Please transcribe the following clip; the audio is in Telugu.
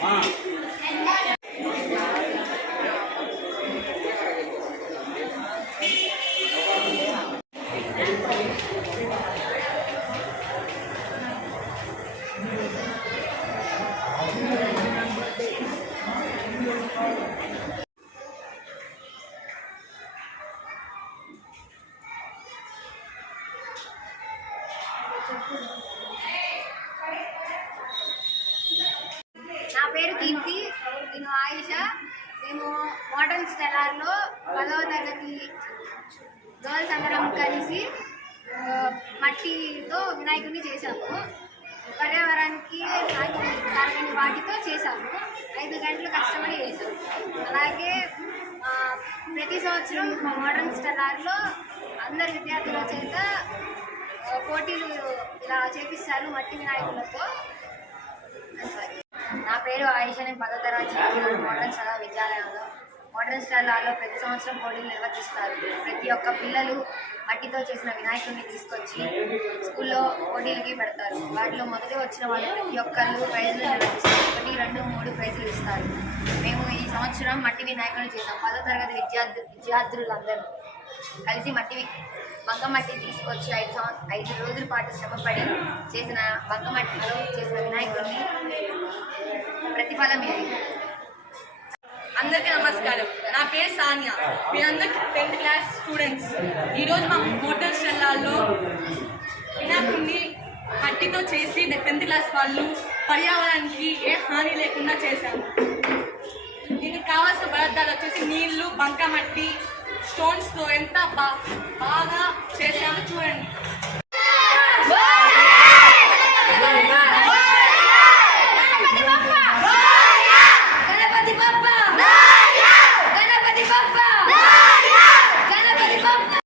నా పేరు కీర్తి నేను ఆయుష మేము మోడల్ స్టెలార్లో పదవ తరగతి గర్ల్స్ అందరం కలిసి మట్టితో వినాయకుడిని చేశాము. పర్యావరణానికి హాని వాటితో చేశాము. ఐదు గంటలు కష్టపడి చేశాము. అలాగే ప్రతి సంవత్సరం మా మోడర్న్ స్టెలార్లో అందరి విద్యార్థుల చేత పోటీలు ఇలా చేపిస్తారు మట్టి వినాయకులతో. నా పేరు ఆయిష నేను పదో తరగతి చదువుతున్నాను మోడల్ స్టార్ విద్యాలయంలో మోడల్ స్టార్లలో ప్రతి సంవత్సరం పోటీలు నిర్వహిస్తారు. ప్రతి ఒక్క పిల్లలు మట్టితో చేసిన వినాయకుడిని తీసుకొచ్చి స్కూల్లో పోటీలకి పెడతారు. వాటిలో మొదటి వచ్చిన వాళ్ళు ప్రతి ఒక్కళ్ళు ప్రైజులు నిర్వహిస్తారు. ఒకటి రెండు మూడు ప్రైజులు ఇస్తారు. మేము ఈ సంవత్సరం మట్టి వినాయకుడిని చేసాం పదో తరగతి విద్యార్థు విద్యార్థులందరూ కలిసి మట్టి బంకమట్టి తీసుకొచ్చి ఐదు సంవ ఐదు రోజుల పాటు శ్రమపడి చేసిన బంకమట్టిలో చేసిన వినాయకుడిని ప్రతిఫలం ఇది. అందరికీ నమస్కారం. నా పేరు సానియా. మీరందరికీ టెన్త్ క్లాస్ స్టూడెంట్స్. ఈరోజు మా మోటార్ షెల్లాల్లో వినాయకుడిని మట్టితో చేసి టెన్త్ క్లాస్ వాళ్ళు పర్యావరణానికి ఏ హాని లేకుండా చేశాము దీనికి కావాల్సిన పదార్థాలు వచ్చేసి నీళ్ళు బంకమట్టి స్టోన్స్తో ఎంత బాగా చేశామో చూడండి.